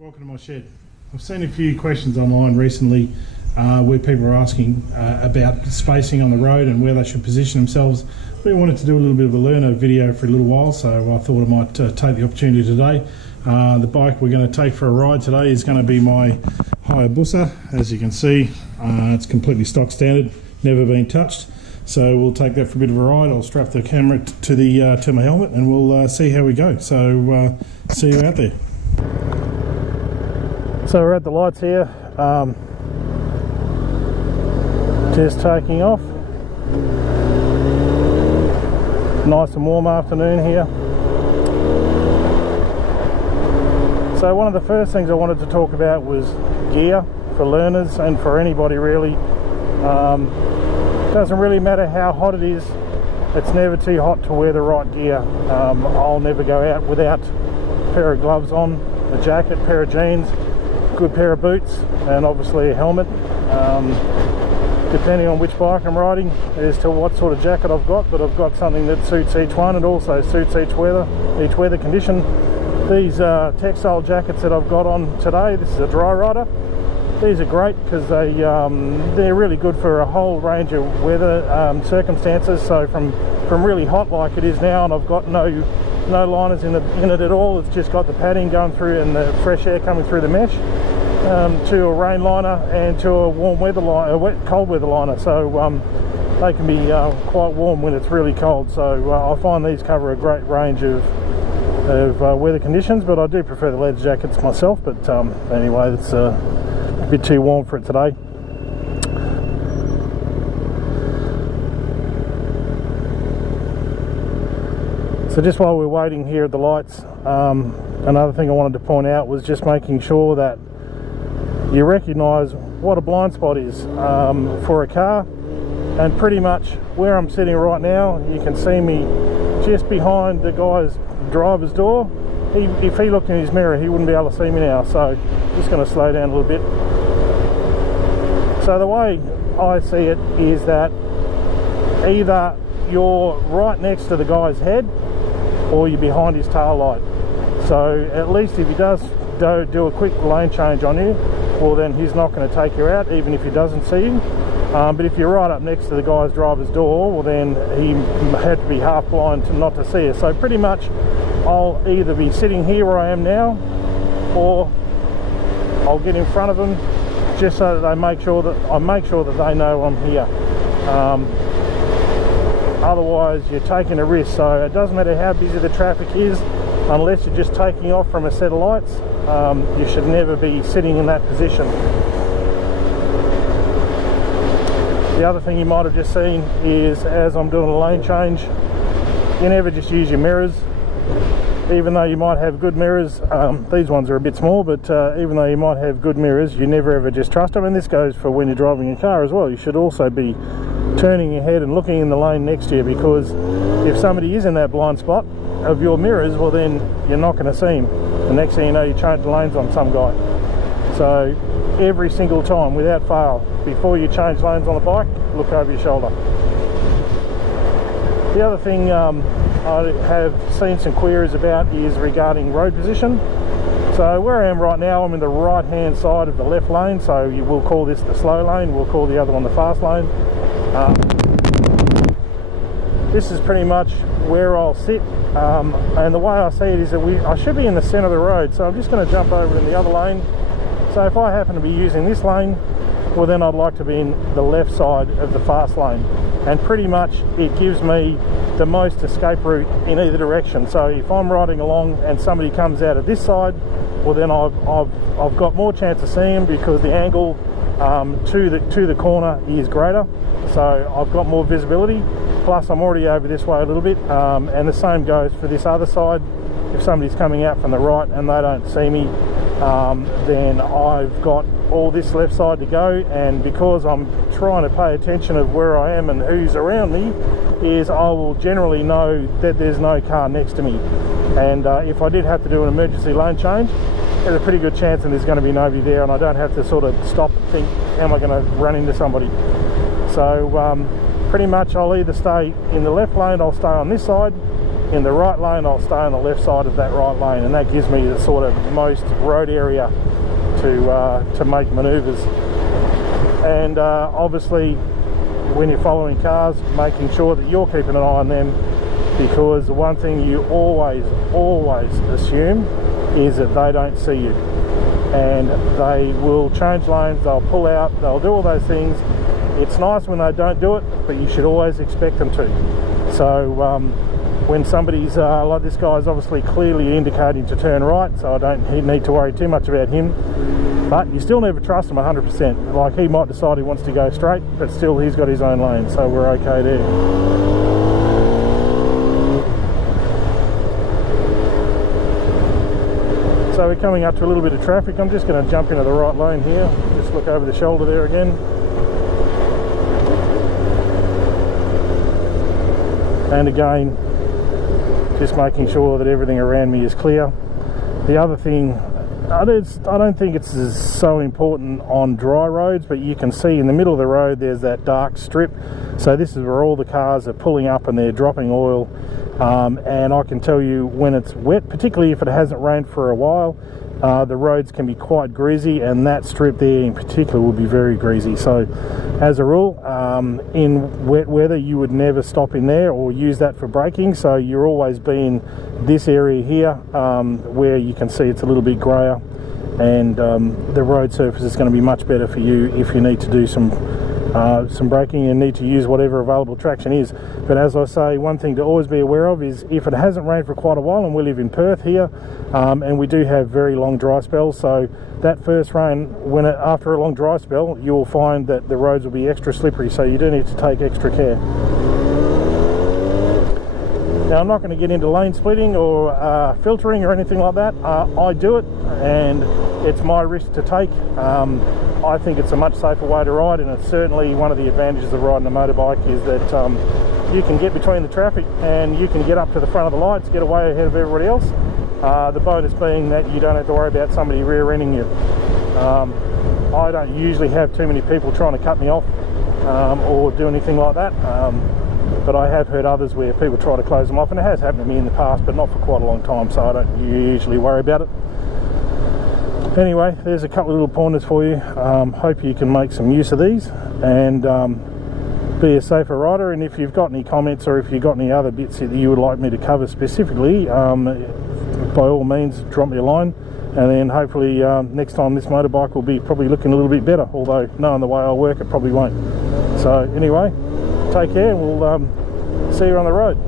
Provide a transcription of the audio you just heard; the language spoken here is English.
Welcome to my shed. I've seen a few questions online recently where people are asking about spacing on the road and where they should position themselves. We wanted to do a little bit of a learner video for a little while, so I thought I might take the opportunity today. The bike we're going to take for a ride today is going to be my Hayabusa. As you can see, it's completely stock standard, never been touched. So we'll take that for a bit of a ride. I'll strap the camera to my helmet and we'll see how we go. So see you out there. So we're at the lights here, just taking off. Nice and warm afternoon here. So one of the first things I wanted to talk about was gear for learners and for anybody really. Doesn't really matter how hot it is, it's never too hot to wear the right gear. I'll never go out without a pair of gloves on, a jacket, pair of jeans, good pair of boots, and obviously a helmet. Depending on which bike I'm riding as to what sort of jacket I've got, but I've got something that suits each one and also suits each weather condition. These textile jackets that I've got on today, this is a dry rider. These are great because they're really good for a whole range of weather circumstances. So from really hot like it is now, and I've got no liners in it at all. It's just got the padding going through and the fresh air coming through the mesh, to a rain liner and to a warm weather liner, cold weather liner. So they can be quite warm when it's really cold. So I find these cover a great range of weather conditions, but I do prefer the leather jackets myself. But anyway, it's a bit too warm for it today. So just while we're waiting here at the lights, another thing I wanted to point out was just making sure that you recognise what a blind spot is for a car. And pretty much where I'm sitting right now, you can see me just behind the guy's driver's door. If he looked in his mirror, he wouldn't be able to see me now. So I'm just going to slow down a little bit. So the way I see it is that either you're right next to the guy's head or you're behind his tail light. So at least if he does do a quick lane change on you, well then he's not going to take you out even if he doesn't see you. But if you're right up next to the guy's driver's door, well then he had to be half blind not to see you. So pretty much I'll either be sitting here where I am now, or I'll get in front of them just so that I make sure that they know I'm here. Otherwise you're taking a risk. So it doesn't matter how busy the traffic is, unless you're just taking off from a set of lights, you should never be sitting in that position. The other thing you might have just seen is, as I'm doing a lane change, you never just use your mirrors. Even though you might have good mirrors, these ones are a bit small, but even though you might have good mirrors, you never ever just trust them. And this goes for when you're driving a car as well. You should also be turning your head and looking in the lane next to you, because if somebody is in that blind spot of your mirrors, well then you're not going to see him. The next thing you know, you change the lanes on some guy. So every single time, without fail, before you change lanes on a bike, look over your shoulder. The other thing I have seen some queries about is regarding road position. So where I am right now, I'm in the right hand side of the left lane, so you will call this the slow lane, we'll call the other one the fast lane. This is pretty much where I'll sit, and the way I see it is that I should be in the centre of the road, so I'm just going to jump over in the other lane. So if I happen to be using this lane, well then I'd like to be in the left side of the fast lane, and pretty much it gives me the most escape route in either direction. So if I'm riding along and somebody comes out of this side, well then I've got more chance of seeing them, because the angle to the corner is greater, so I've got more visibility. Plus I'm already over this way a little bit, and the same goes for this other side. If somebody's coming out from the right and they don't see me, then I've got all this left side to go, and because I'm trying to pay attention of where I am and who's around me, is I will generally know that there's no car next to me. And if I did have to do an emergency lane change, there's a pretty good chance that there's going to be nobody there, and I don't have to sort of stop and think, am I going to run into somebody? So pretty much I'll either stay in the left lane, I'll stay on this side, in the right lane, I'll stay on the left side of that right lane, and that gives me the sort of most road area to make manoeuvres. And obviously when you're following cars, making sure that you're keeping an eye on them, because the one thing you always assume is that they don't see you, and they will change lanes, they'll pull out, they'll do all those things. It's nice when they don't do it, but you should always expect them to. So when somebody's like this guy's obviously clearly indicating to turn right, so I don't need to worry too much about him. But you still never trust him 100%. Like, he might decide he wants to go straight, but still he's got his own lane, so we're okay there. So we're coming up to a little bit of traffic. I'm just going to jump into the right lane here. Just look over the shoulder there again. And again, just making sure that everything around me is clear. The other thing, I don't think it's so important on dry roads, but you can see in the middle of the road there's that dark strip. So this is where all the cars are pulling up and they're dropping oil. And I can tell you, when it's wet, particularly if it hasn't rained for a while, the roads can be quite greasy, and that strip there in particular will be very greasy. So as a rule, in wet weather you would never stop in there or use that for braking, so you're always be in this area here where you can see it's a little bit grayer, and the road surface is going to be much better for you if you need to do some braking and need to use whatever available traction is. But as I say, one thing to always be aware of is if it hasn't rained for quite a while, and we live in Perth here, and we do have very long dry spells, so that first rain, after a long dry spell, you will find that the roads will be extra slippery, so you do need to take extra care. Now, I'm not going to get into lane splitting or filtering or anything like that. I do it, and it's my risk to take. I think it's a much safer way to ride, and it's certainly one of the advantages of riding a motorbike is that you can get between the traffic and you can get up to the front of the lights, get away ahead of everybody else. The bonus being that you don't have to worry about somebody rear-ending you. I don't usually have too many people trying to cut me off or do anything like that, but I have heard others where people try to close them off, and it has happened to me in the past, but not for quite a long time, so I don't usually worry about it. Anyway, there's a couple of little pointers for you. Hope you can make some use of these and be a safer rider. And if you've got any comments, or if you've got any other bits that you would like me to cover specifically, by all means drop me a line, and then hopefully next time this motorbike will be probably looking a little bit better, although knowing the way I work it probably won't. So anyway, take care, and we'll see you on the road.